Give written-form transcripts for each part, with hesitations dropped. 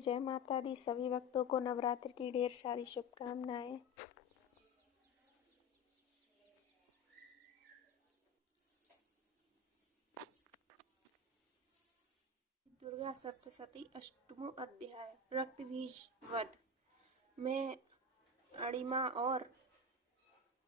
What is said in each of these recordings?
जय माता दी। सभी भक्तों को नवरात्र की ढेर सारी शुभकामनाएं। दुर्गा सप्तशती अष्टमो अध्याय। रक्त बीज वध।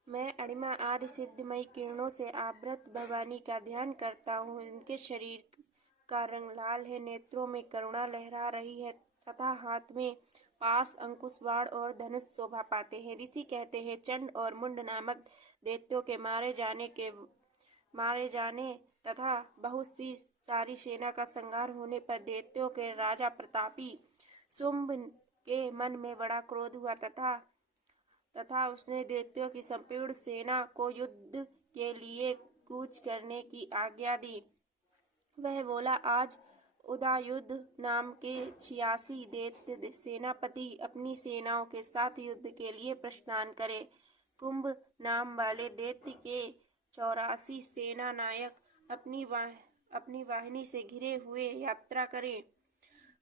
मैं अणिमा आदि सिद्धमयी किरणों से आवृत भवानी का ध्यान करता हूँ। उनके शरीर का रंग लाल है, नेत्रों में करुणा लहरा रही है तथा हाथ में पास, अंकुश, बाण और धनुष शोभा पाते हैं। ऋषि कहते हैं, चंड और मुंड नामक दैत्यों के मारे जाने तथा बहुत सी सारी सेना का संहार होने पर दैत्यों के राजा प्रतापी शुंभ के मन में बड़ा क्रोध हुआ तथा उसने दैत्यों की संपूर्ण सेना को युद्ध के लिए कूच करने की आज्ञा दी। वह बोला, आज उदयुद्ध नाम के 86 दैत्य सेनापति अपनी सेनाओं के साथ युद्ध के लिए प्रस्थान करे। कुंभ नाम वाले दैत्य के 84 सेना नायक अपनी वाहिनी से घिरे हुए यात्रा करें।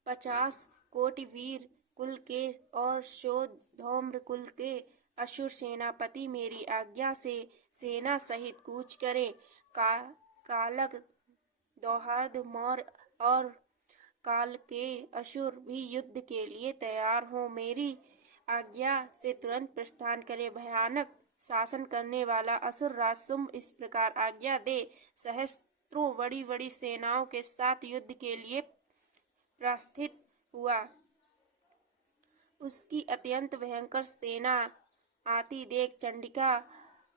50 कोटि वीर कुल के और 100 धौम्र कुल के असुर सेनापति मेरी आज्ञा से सेना सहित कूच करें। कालक, दौहार्द, मौर और काल के असुर भी युद्ध के लिए तैयार हों। मेरी आज्ञा से तुरंत प्रस्थान करे। भयानक शासन करने वाला असुर राज शुंभ इस प्रकार आज्ञा दे सहस्त्रों बड़ी बड़ी सेनाओं के साथ युद्ध के लिए प्रस्थित हुआ। उसकी अत्यंत भयंकर सेना आती देख चंडिका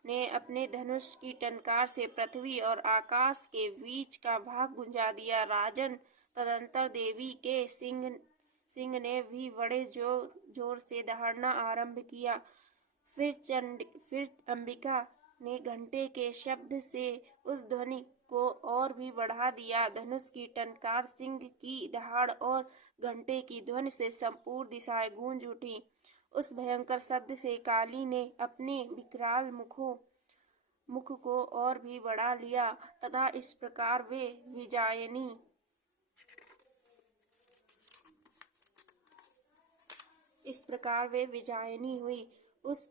ने अपने धनुष की टंकार से पृथ्वी और आकाश के बीच का भाग गुंजा दिया। राजन, तदंतर देवी के सिंह ने भी बड़े जोर से दहाड़ना आरंभ किया। फिर अंबिका ने घंटे के शब्द से उस ध्वनि को और भी बढ़ा दिया। धनुष की टंकार, सिंह की दहाड़ और घंटे की ध्वनि से संपूर्ण दिशाएं गूंज उठी। उस भयंकर शब्द से काली ने अपने विकराल मुख को और भी बढ़ा लिया तथा इस प्रकार वे विजयिनी हुई। उस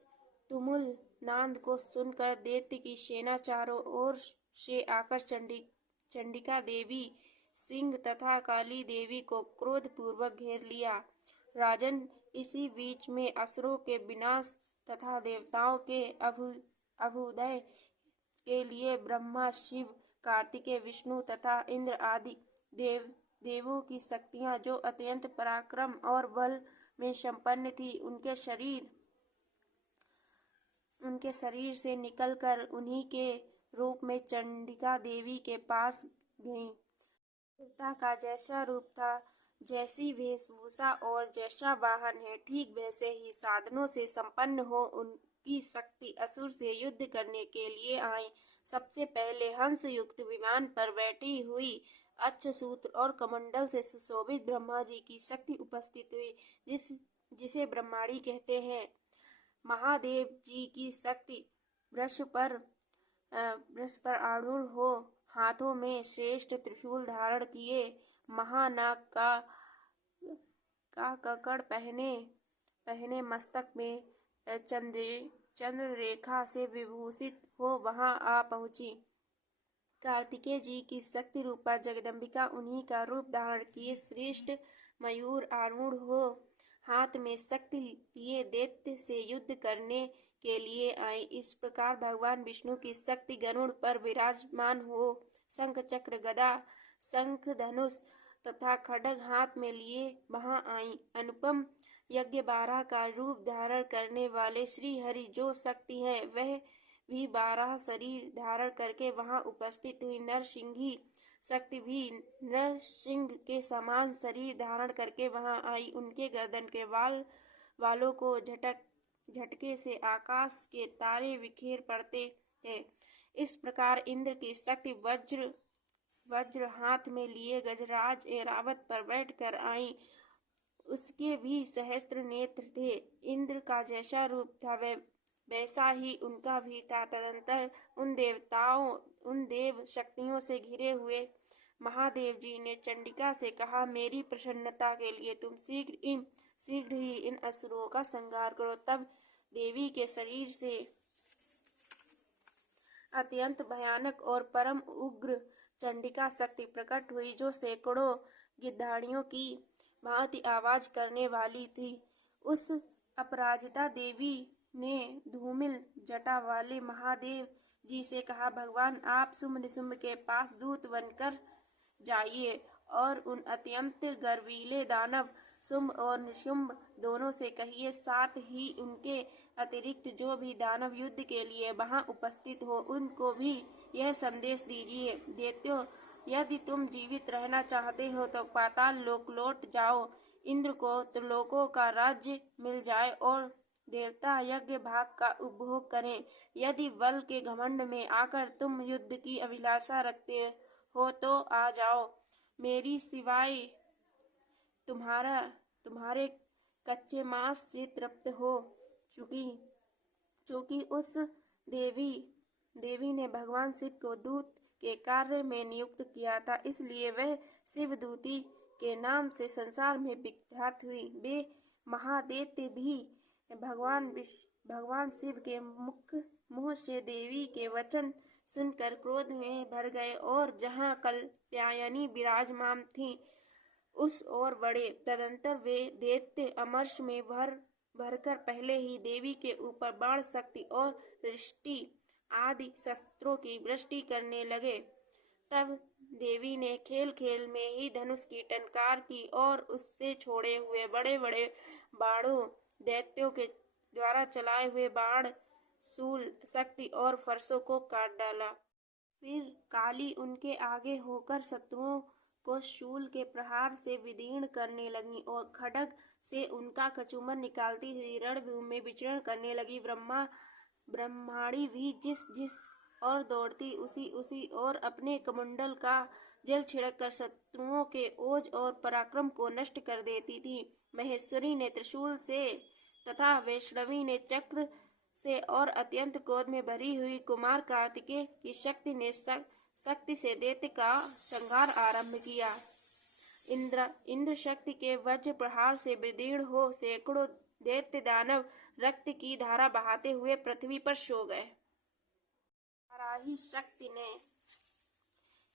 तुमुल नाद को सुनकर दैत्य की सेना चारों ओर से आकर चंडिका देवी, सिंह तथा काली देवी को क्रोध पूर्वक घेर लिया। राजन, इसी बीच में असुरों के विनाश तथा देवताओं के अभ्युदय के लिए ब्रह्मा, शिव, कार्तिकेय, विष्णु तथा इंद्र आदि देवों की शक्तियां जो अत्यंत पराक्रम और बल में संपन्न थी, उनके शरीर से निकलकर उन्हीं के रूप में चंडिका देवी के पास गईं। देवता का जैसा रूप था, जैसी वेशभूषा और जैसा वाहन है, ठीक वैसे ही साधनों से संपन्न हो उनकी शक्ति असुर से युद्ध करने के लिए आई। सबसे पहले हंस युक्त विमान पर बैठी हुई अक्षसूत्र और कमंडल से सुशोभित ब्रह्मा जी की शक्ति उपस्थित हुई, जिसे ब्रह्माणी कहते हैं। महादेव जी की शक्ति वृष पर आरूढ़ हो, हाथों में श्रेष्ठ त्रिशूल धारण किए, महानाग का ककड़ पहने मस्तक में चंद्र रेखा से विभूषित हो वहां आ पहुंची। कार्तिकेय जी की शक्ति रूपा जगदम्बिका उन्हीं का रूप धारण किए श्रेष्ठ मयूर आरूढ़ हो हाथ में शक्ति लिए दैत्य से युद्ध करने के लिए आई। इस प्रकार भगवान विष्णु की शक्ति गरुड़ पर विराजमान हो शंख, चक्र, गदा, शंख, धनुष तथा खड्ग हाथ में लिए वहां आई। अनुपम यज्ञ 12 का रूप धारण करने वाले श्री हरि जो शक्ति है, वह भी 12 शरीर धारण करके वहां उपस्थित हुई। नरसिंही शक्ति भी नरसिंह के समान शरीर धारण करके वहां आई। उनके गर्दन के वालों को झटके से आकाश के तारे बिखेर पड़ते थे। इस प्रकार इंद्र की शक्ति वज्र हाथ में लिए गजराज ऐरावत पर बैठकर आई। उसके भी सहस्त्र नेत्र थे। इंद्र का जैसा रूप था, वैसा ही उनका भी था। तदंतर उन देव शक्तियों से घिरे हुए महादेव जी ने चंडिका से कहा, मेरी प्रसन्नता के लिए तुम शीघ्र ही इन असुरों का संहार करो। तब देवी के शरीर से अत्यंत भयानक और परम उग्र चंडिका शक्ति प्रकट हुई, जो सैकड़ों गिद्धाड़ियों की भांति आवाज करने वाली थी। उस अपराजिता देवी ने धूमिल जटा वाले महादेव जी से कहा, भगवान आप शुंभ निशुंभ के पास दूत बनकर जाइए और उन अत्यंत गर्वीले दानव शुंभ और निशुंभ दोनों से कहिए, साथ ही उनके अतिरिक्त जो भी दानव युद्ध के लिए वहां उपस्थित हो उनको भी यह संदेश दीजिए, दैत्यों यदि तुम जीवित रहना चाहते हो तो पाताल लोक लौट जाओ, इंद्र को त्रिलोकों का राज्य मिल जाए और देवता यज्ञ भाग का उपभोग करें। यदि बल के घमंड में आकर तुम युद्ध की अभिलाषा रखते हो तो आ जाओ, मेरी सिवाय तुम्हारे कच्चे मांस से तृप्त हो चूंकि उस देवी ने भगवान शिव को दूत के कार्य में नियुक्त किया था, इसलिए वह शिवदूती के नाम से संसार में विख्यात हुई। वे महादैत्य भी भगवान शिव के मुख से देवी के वचन सुनकर क्रोध में भर गए और जहाँ कात्यायनी विराजमान थी उस ओर बढ़े। तदंतर वे दैत्य अमरश में भरकर पहले ही देवी के ऊपर बाण शक्ति और दृष्टि आदि शस्त्रों की वृष्टि करने लगे। तब देवी ने खेल खेल में ही धनुष की टंकार की और उससे छोड़े हुए बड़े बड़े बाणों, दैत्यों के द्वारा चलाए हुए बाण, शूल, शक्ति और फरसों को काट डाला। फिर काली उनके आगे होकर शत्रुओं को शूल के प्रहार से विदीर्ण करने लगी और खड्ग से उनका कचूमर निकालती हुई रणभूमि में विचरण करने लगी। ब्रह्माणी भी जिस और दौड़ती उसी और अपने कमंडल का जल छिड़क कर शत्रुओं के ओज और पराक्रम को नष्ट कर देती थी। महेश्वरी ने त्रिशूल से तथा वैष्णवी ने चक्र से और अत्यंत क्रोध में भरी हुई कुमार कार्तिकेय की शक्ति से दैत्य का संहार आरंभ किया। इंद्र शक्ति के वज्र प्रहार से विदीर्ण हो सैकड़ों दैत्य दानव रक्त की धारा बहाते हुए पृथ्वी पर सो गए। वाराही शक्ति ने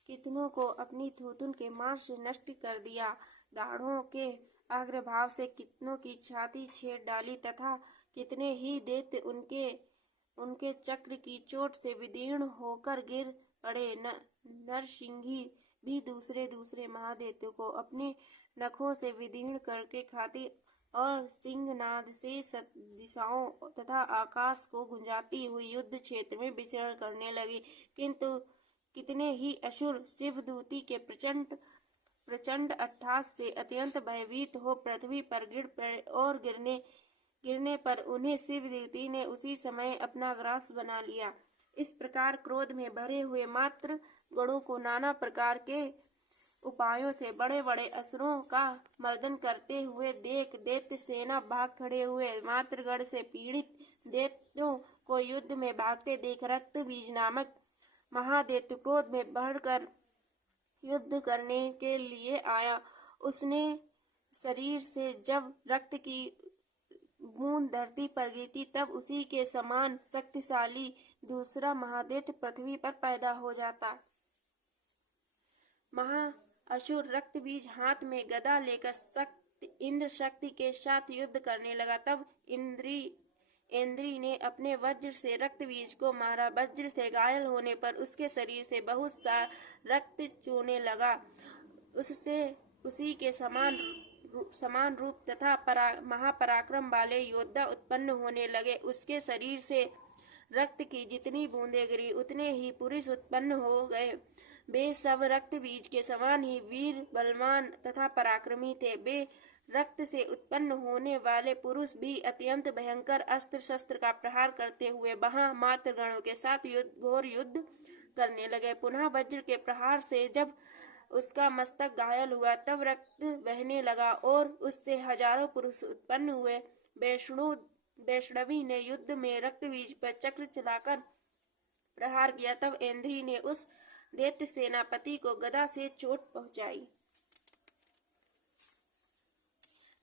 कितनों को अपनी थूथुन के मार से नष्ट कर दिया, दाढ़ों के अग्रभाग से कितनों की छाती छेद डाली तथा कितने ही दैत्य उनके चक्र की चोट से विदीर्ण होकर गिर पड़े। नरसिंही भी दूसरे महादैत्यों को अपने नखों से विदीर्ण करके खाती और सिंहनाद से दिशाओं तथा आकाश को गुंजाती हुई युद्ध क्षेत्र में विचरण करने लगी। किंतु कितने ही असुर शिवदूती के प्रचंड अट्टहास से अत्यंत भयभीत हो पृथ्वी पर गिर पड़े और गिरने पर उन्हें शिवदूती ने उसी समय अपना ग्रास बना लिया। इस प्रकार क्रोध में भरे हुए मात्र गणों को नाना प्रकार के उपायों से बड़े बड़े असुरों का मर्दन करते हुए देख दैत्य सेना भाग खड़े हुए। मातृगण से पीड़ित दैत्यों को युद्ध में भागते देख रक्त बीज नामक महादैत्य क्रोध में भरकर युद्ध करने के लिए आया। उसने शरीर से जब रक्त की बूंद धरती पर गिरती तब उसी के समान शक्तिशाली दूसरा महादैत्य पृथ्वी पर पैदा हो जाता। असुर रक्त बीज हाथ में गदा लेकर इंद्र शक्ति के साथ युद्ध करने लगा। तब इंद्री ने अपने वज्र से रक्त बीज को मारा। वज्र से घायल होने पर उसके शरीर से बहुत सा रक्त चूने लगा। उससे उसी के समान रूप तथा महापराक्रम वाले योद्धा उत्पन्न होने लगे। उसके शरीर से रक्त की जितनी बूंदें गिरी उतने ही पुरुष उत्पन्न हो गए। वे सब रक्त बीज के समान ही वीर, बलवान तथा पराक्रमी थे। वे रक्त से उत्पन्न होने वाले पुरुष भी अत्यंत भयंकर अस्त्र शस्त्र का प्रहार करते हुए वहां मातृगणों के साथ घोर युद्ध करने लगे। पुनः वज्र के प्रहार से जब उसका मस्तक घायल हुआ तब रक्त बहने लगा और उससे हजारों पुरुष उत्पन्न हुए। वैष्णवी ने युद्ध में रक्त बीज पर चक्र चलाकर प्रहार किया। तब इंद्री ने उस दैत्य सेनापति को गदा से चोट पहुंचाई।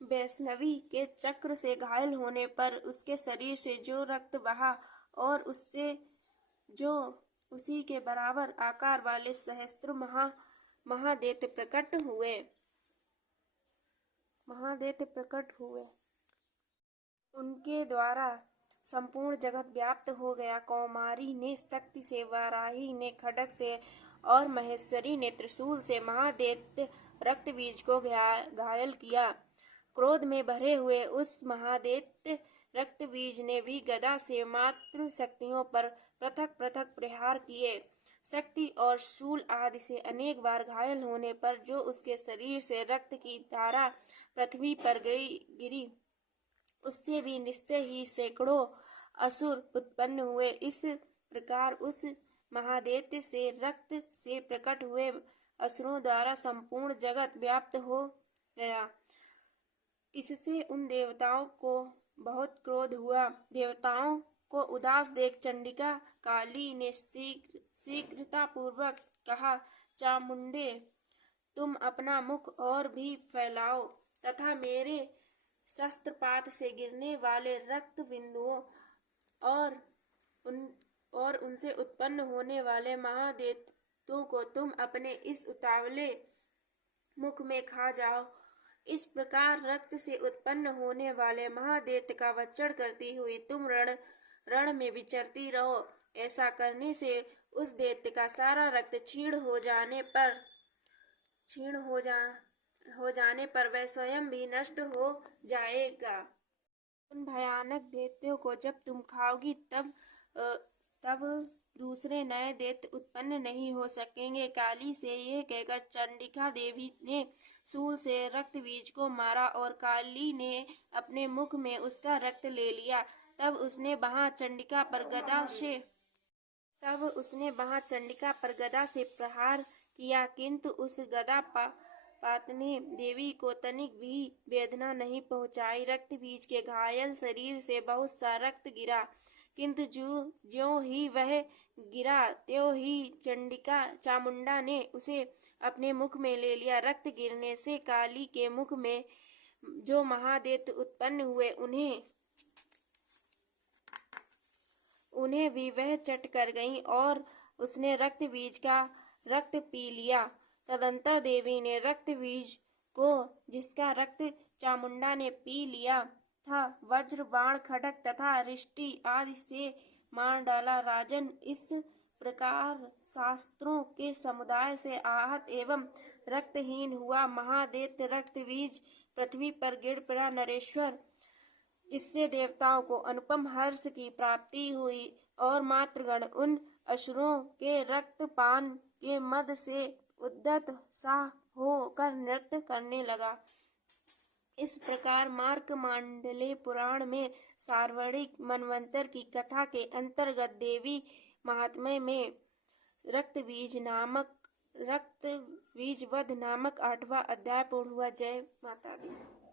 वैष्णवी के चक्र से घायल होने पर उसके शरीर से जो रक्त बहा और उससे जो उसी के बराबर आकार वाले सहस्त्र महादैत्य प्रकट हुए। उनके द्वारा संपूर्ण जगत व्याप्त हो गया। कौमारी ने शक्ति से, वाराही ने खड्ग से और महेश्वरी ने त्रिशूल से महादैत्य रक्तबीज को घायल किया। क्रोध में भरे हुए उस महादैत्य रक्तबीज ने भी गदा से मातृ शक्तियों पर पृथक पृथक प्रहार किए। शक्ति और शूल आदि से अनेक बार घायल होने पर जो उसके शरीर से रक्त की धारा पृथ्वी पर गिरी, उससे भी निश्चय ही सैकड़ों असुर उत्पन्न हुए। इस प्रकार उस महादैत्य से रक्त से प्रकट हुए असुरों द्वारा संपूर्ण जगत व्याप्त हो गया। इससे उन देवताओं को बहुत क्रोध हुआ। देवताओं को उदास देख चंडिका काली ने शीघ्रतापूर्वक कहा, चामुंडे, तुम अपना मुख और भी फैलाओ तथा मेरे शस्त्रपात से गिरने वाले रक्त बिंदुओं और उनसे उत्पन्न होने वाले महादैत्यों को तुम अपने इस उतावले मुख में खा जाओ। इस प्रकार रक्त से उत्पन्न होने वाले महादैत्य का वक्षण करती हुई तुम रण में विचरती रहो। ऐसा करने से उस दैत्य का सारा रक्त क्षीण हो जाने पर वह स्वयं भी नष्ट हो जाएगा। उन भयानक दैत्यों को जब तुम खाओगी तब दूसरे नए दैत्य उत्पन्न नहीं हो सकेंगे। काली से यह कहकर चंडिका देवी ने शूल से रक्त बीज को मारा और काली ने अपने मुख में उसका रक्त ले लिया। तब उसने वहां चंडिका पर गदा से प्रहार किया, किंतु उस गदा पात ने देवी को तनिक भी वेदना नहीं पहुंचाई। रक्त बीज के घायल शरीर से बहुत सा रक्त गिरा, किंतु ज्यों ही वह गिरा त्यों ही चामुंडा ने उसे अपने मुख में ले लिया। रक्त गिरने से काली के मुख में जो महादैत्य उत्पन्न हुए उन्हें भी वह चट कर गईं और उसने रक्त बीज का रक्त पी लिया। तदंतर देवी ने रक्त बीज को, जिसका रक्त चामुंडा ने पी लिया था, वज्र, बाण, खड्ग तथा रिष्टि आदि से मार डाला। राजन, इस प्रकार शास्त्रों के समुदाय से आहत एवं रक्तहीन हुआ महादैत्य रक्त बीज पृथ्वी पर गिर पड़ा। नरेश्वर, इससे देवताओं को अनुपम हर्ष की प्राप्ति हुई और मातृगण उन असुरों के रक्तपान के मद से उद्यत सा होकर नृत्य करने लगा। इस प्रकार मार्कमांडल्य पुराण में सार्वणिक मनवंतर की कथा के अंतर्गत देवी महात्म्य में रक्तबीज वध नामक 8वां अध्याय पूर्ण हुआ। जय माता दी।